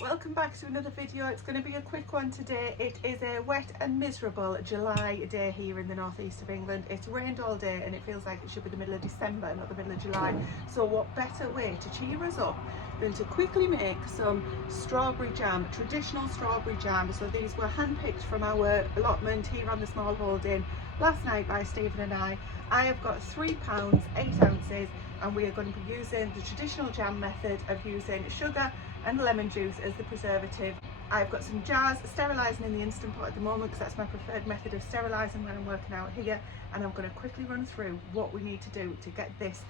Welcome back to another video. It's going to be a quick one today. It is a wet and miserable July day here in the northeast of England. It's rained all day and it feels like it should be the middle of December, not the middle of July. So what better way to cheer us up than to quickly make some strawberry jam, traditional strawberry jam. So these were handpicked from our allotment here on the Smallholding last night by Stephen and I. I have got 3 pounds 8 ounces and we are going to be using the traditional jam method of using sugar and lemon juice as the preservative. I've got some jars sterilising in the Instant Pot at the moment because that's my preferred method of sterilising when I'm working out here, and I'm going to quickly run through what we need to do to get this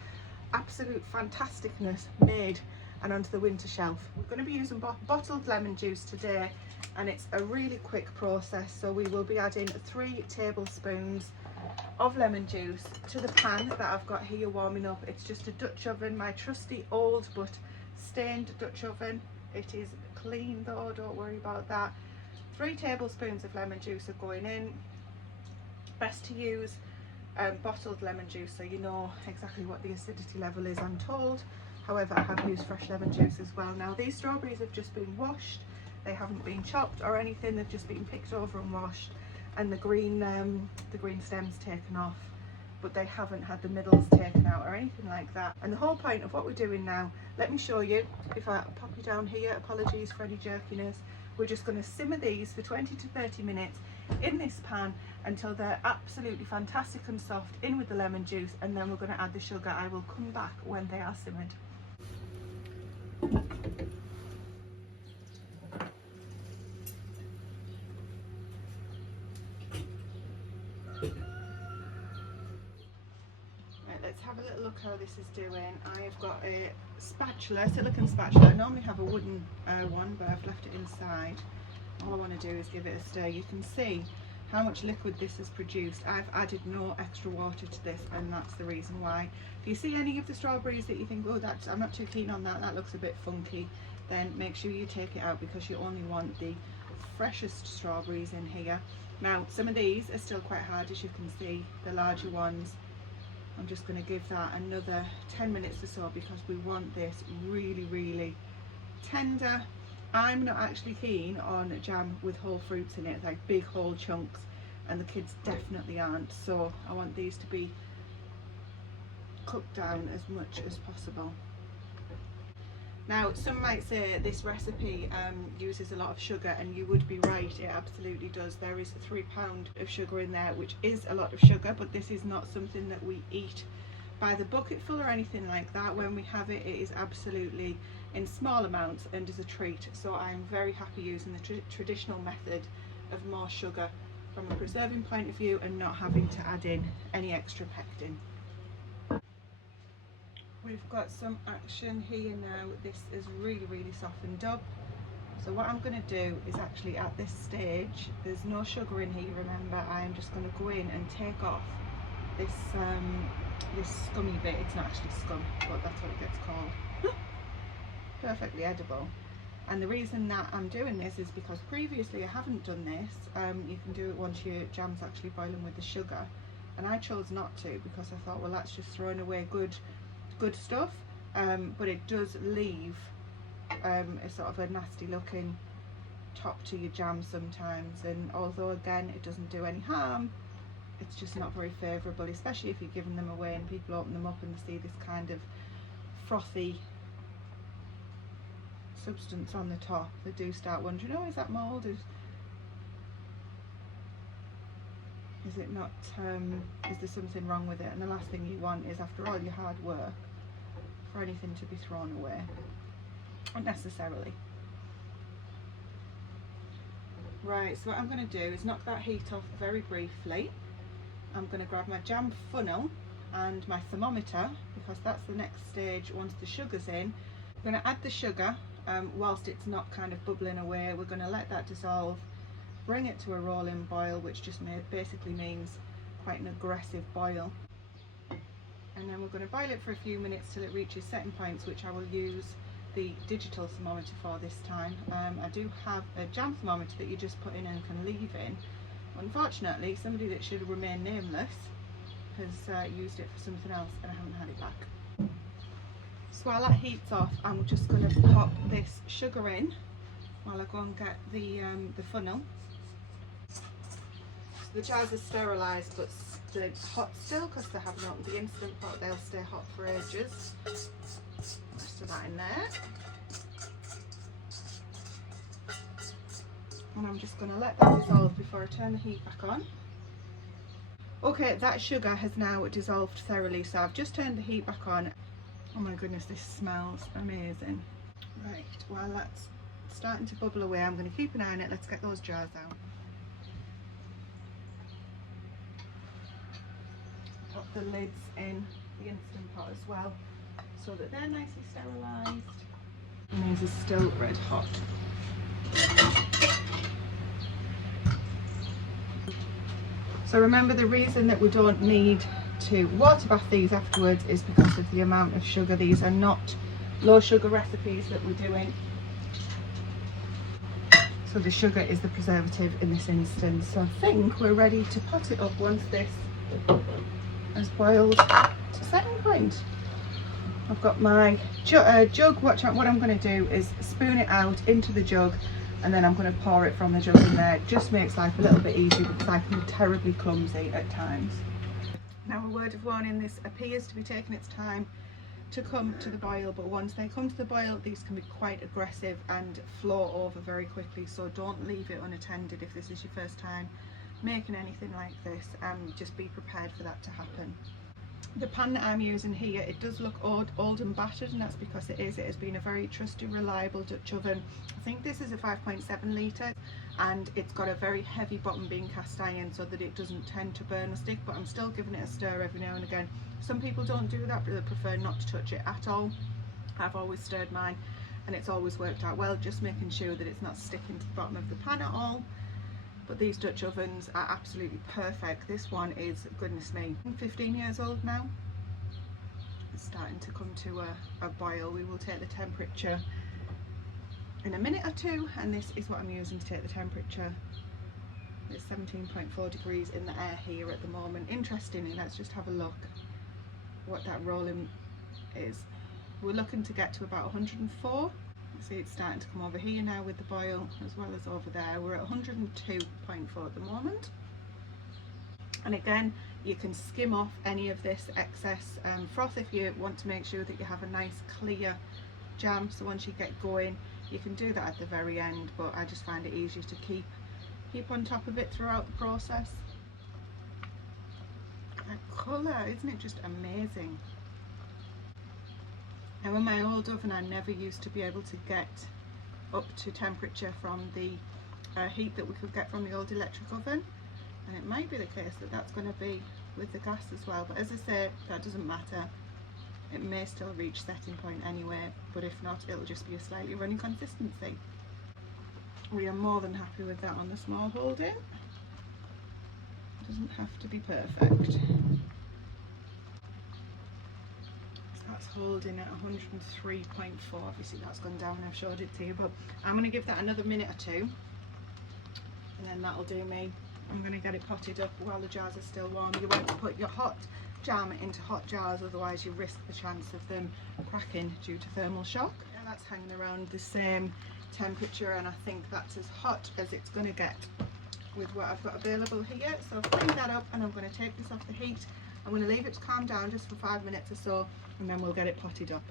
absolute fantasticness made and onto the winter shelf. We're going to be using bottled lemon juice today, and it's a really quick process. So we will be adding 3 tablespoons of lemon juice to the pan that I've got here warming up. It's just a Dutch oven, my trusty old but stained Dutch oven. It is clean though, don't worry about that. 3 tablespoons of lemon juice are going in. Best to use bottled lemon juice so you know exactly what the acidity level is, I'm told. However, I have used fresh lemon juice as well. Now these strawberries have just been washed, they haven't been chopped or anything, they've just been picked over and washed, and the green stems taken off, but they haven't had the middles taken out or anything like that. And the whole point of what we're doing now, let me show you, if I pop you down here, apologies for any jerkiness, we're just going to simmer these for 20 to 30 minutes in this pan until they're absolutely fantastic and soft in with the lemon juice, and then we're going to add the sugar. I will come back when they are simmered. Let's have a little look how this is doing. I have got a spatula, silicone spatula. I normally have a wooden one, but I've left it inside. All I want to do is give it a stir. You can see how much liquid this has produced. I've added no extra water to this, and that's the reason why. If you see any of the strawberries that you think, oh, I'm not too keen on that, that looks a bit funky, then make sure you take it out because you only want the freshest strawberries in here. Now, some of these are still quite hard, as you can see, the larger ones. I'm just going to give that another 10 minutes or so because we want this really, really tender. I'm not actually keen on jam with whole fruits in it, like big whole chunks, and the kids definitely aren't. So I want these to be cooked down as much as possible. Now, some might say this recipe uses a lot of sugar, and you would be right, it absolutely does. There is 3 pounds of sugar in there, which is a lot of sugar, but this is not something that we eat by the bucketful or anything like that. When we have it, it is absolutely in small amounts and as a treat. So I'm very happy using the traditional method of more sugar from a preserving point of view and not having to add in any extra pectin. We've got some action here now. This is really, really softened up. So what I'm going to do is actually at this stage, there's no sugar in here, remember, I am just going to go in and take off this this scummy bit. It's not actually scum, but that's what it gets called. Perfectly edible. And the reason that I'm doing this is because previously I haven't done this. You can do it once your jam's actually boiling with the sugar, and I chose not to because I thought, well, that's just throwing away good stuff, but it does leave a sort of a nasty looking top to your jam sometimes, and although again it doesn't do any harm, it's just not very favourable, especially if you're giving them away and people open them up and see this kind of frothy substance on the top. They do start wondering, oh, is that mould? Is it not, is there something wrong with it? And the last thing you want is, after all your hard work, for anything to be thrown away unnecessarily. Right, so what I'm going to do is knock that heat off very briefly. I'm going to grab my jam funnel and my thermometer, because that's the next stage once the sugar's in. I'm going to add the sugar whilst it's not kind of bubbling away. We're going to let that dissolve, bring it to a rolling boil, which just basically means quite an aggressive boil. And then we're going to boil it for a few minutes till it reaches setting points, which I will use the digital thermometer for this time. I do have a jam thermometer that you just put in and can leave in. Unfortunately, somebody that should remain nameless has used it for something else and I haven't had it back. So while that heats off, I'm just going to pop this sugar in while I go and get the funnel. So the jars are sterilised but they're hot still because they haven't opened the Instant Pot. They'll stay hot for ages. Rest of that in there. And I'm just going to let that dissolve before I turn the heat back on. Okay, that sugar has now dissolved thoroughly, so I've just turned the heat back on. Oh my goodness, this smells amazing. Right, while that's starting to bubble away, I'm going to keep an eye on it. Let's get those jars out. Pop the lids in the Instant Pot as well, so that they're nicely sterilised. And these are still red hot. So remember, the reason that we don't need to water bath these afterwards is because of the amount of sugar. These are not low sugar recipes that we're doing. So the sugar is the preservative in this instance. So I think we're ready to pot it up once this has boiled to setting point. I've got my jug. What I'm going to do is spoon it out into the jug, and then I'm going to pour it from the jug in there. It just makes life a little bit easier because I can be terribly clumsy at times. Now, a word of warning, this appears to be taking its time to come to the boil, but once they come to the boil, these can be quite aggressive and flow over very quickly, so don't leave it unattended if this is your first time making anything like this. Just be prepared for that to happen. The pan that I'm using here, it does look old and battered, and that's because it is. It has been a very trusty, reliable Dutch oven. I think this is a 5.7 litre, and it's got a very heavy bottom being cast iron so that it doesn't tend to burn or stick, but I'm still giving it a stir every now and again. Some people don't do that, but they prefer not to touch it at all. I've always stirred mine and it's always worked out well, just making sure that it's not sticking to the bottom of the pan at all. But these Dutch ovens are absolutely perfect. This one is, goodness me, 15 years old now. It's starting to come to a boil. We will take the temperature in a minute or two, and this is what I'm using to take the temperature. It's 17.4 degrees in the air here at the moment. Interestingly, let's just have a look what that rolling is. We're looking to get to about 104. See, it's starting to come over here now with the boil as well as over there. We're at 102.4 at the moment. And again, you can skim off any of this excess froth if you want to make sure that you have a nice clear jam. So once you get going, you can do that at the very end, but I just find it easier to keep on top of it throughout the process. That colour, isn't it just amazing? Now, in my old oven, I never used to be able to get up to temperature from the heat that we could get from the old electric oven, and it might be the case that that's going to be with the gas as well, but as I say, that doesn't matter. It may still reach setting point anyway, but if not, it'll just be a slightly runny consistency. We are more than happy with that on the Smallholding. It doesn't have to be perfect. That's holding at 103.4. Obviously that's gone down when I've showed it to you, but I'm going to give that another minute or two, and then that'll do me. I'm going to get it potted up while the jars are still warm. You want to put your hot jam into hot jars, otherwise you risk the chance of them cracking due to thermal shock. Yeah, that's hanging around the same temperature, and I think that's as hot as it's going to get with what I've got available here. So I've cleaned that up, and I'm going to take this off the heat. I'm going to leave it to calm down just for 5 minutes or so, and then we'll get it potted up.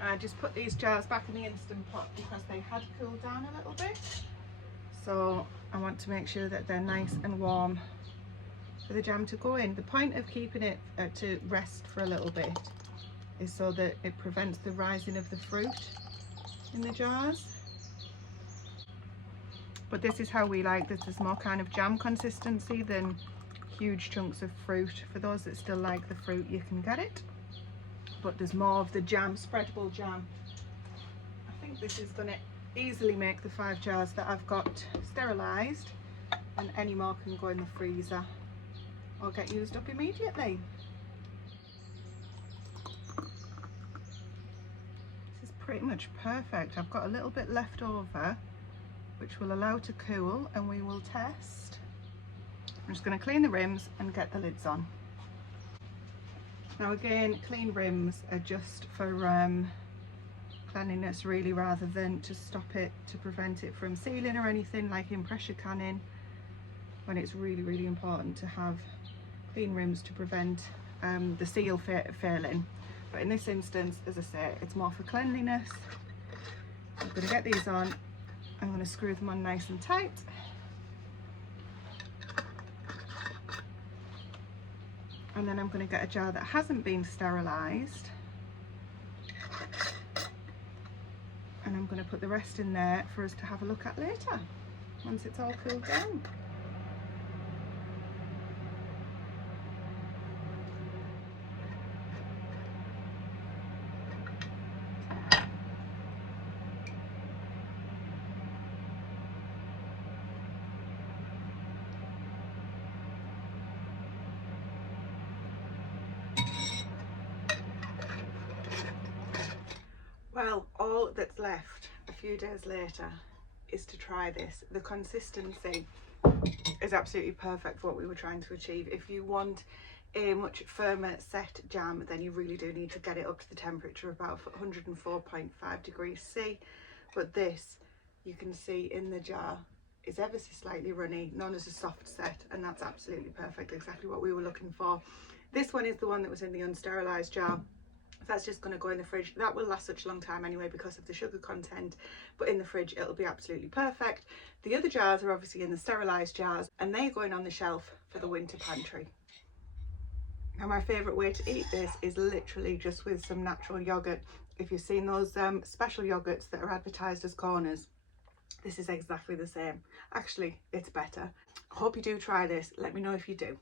I just put these jars back in the Instant Pot because they had cooled down a little bit, so I want to make sure that they're nice and warm for the jam to go in. The point of keeping it to rest for a little bit is so that it prevents the rising of the fruit in the jars. But this is how we like this. Is more kind of jam consistency than huge chunks of fruit. For those that still like the fruit, you can get it, but there's more of the jam, spreadable jam. I think this is going to easily make the 5 jars that I've got sterilised, and any more can go in the freezer or get used up immediately. This is pretty much perfect. I've got a little bit left over which will allow to cool, and we will test. I'm just going to clean the rims and get the lids on. Now again, clean rims are just for cleanliness really, rather than to stop it, to prevent it from sealing or anything like in pressure canning, when it's really important to have clean rims to prevent the seal failing. But in this instance, as I say, it's more for cleanliness. I'm going to get these on. I'm going to screw them on nice and tight. And then I'm going to get a jar that hasn't been sterilised, and I'm going to put the rest in there for us to have a look at later, once it's all cooled down. Well, all that's left a few days later is to try this. The consistency is absolutely perfect for what we were trying to achieve. If you want a much firmer set jam, then you really do need to get it up to the temperature of about 104.5 degrees C. But this, you can see in the jar, is ever so slightly runny, known as a soft set, and that's absolutely perfect, exactly what we were looking for. This one is the one that was in the unsterilised jar. That's just going to go in the fridge. That will last such a long time anyway because of the sugar content, but in the fridge it'll be absolutely perfect. The other jars are obviously in the sterilised jars, and they're going on the shelf for the winter pantry. Now, my favourite way to eat this is literally just with some natural yoghurt. If you've seen those special yoghurts that are advertised as corners, this is exactly the same. Actually, it's better. I hope you do try this. Let me know if you do.